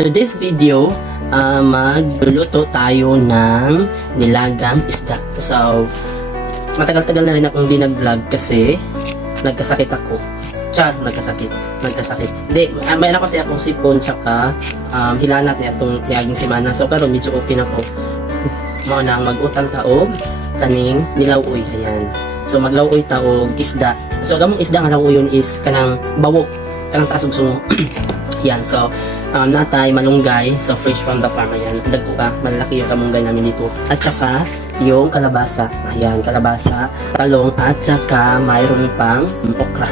Today's video, magluluto tayo ng nilagang isda. So, matagal-tagal na rin akong di nag-vlog kasi nagkasakit ako. Nagkasakit. Hindi, mayroon kasi akong sipon tsaka hilanat niya itong niaging simana. So, karon medyo okay na ko. Mao nang mag-utang taog kaning nilawoy. Ayan. So, maglawoy taog isda. So, gamong isda nga lawoyon is kanang bawok. Kanang tasog sungo. Yan, so, natay malunggay, so fresh from the farm, ayan, dagko ka, malalaki yung kamunggay namin dito, at saka yung kalabasa, ayan, kalabasa, talong, at saka mayroon pang okra,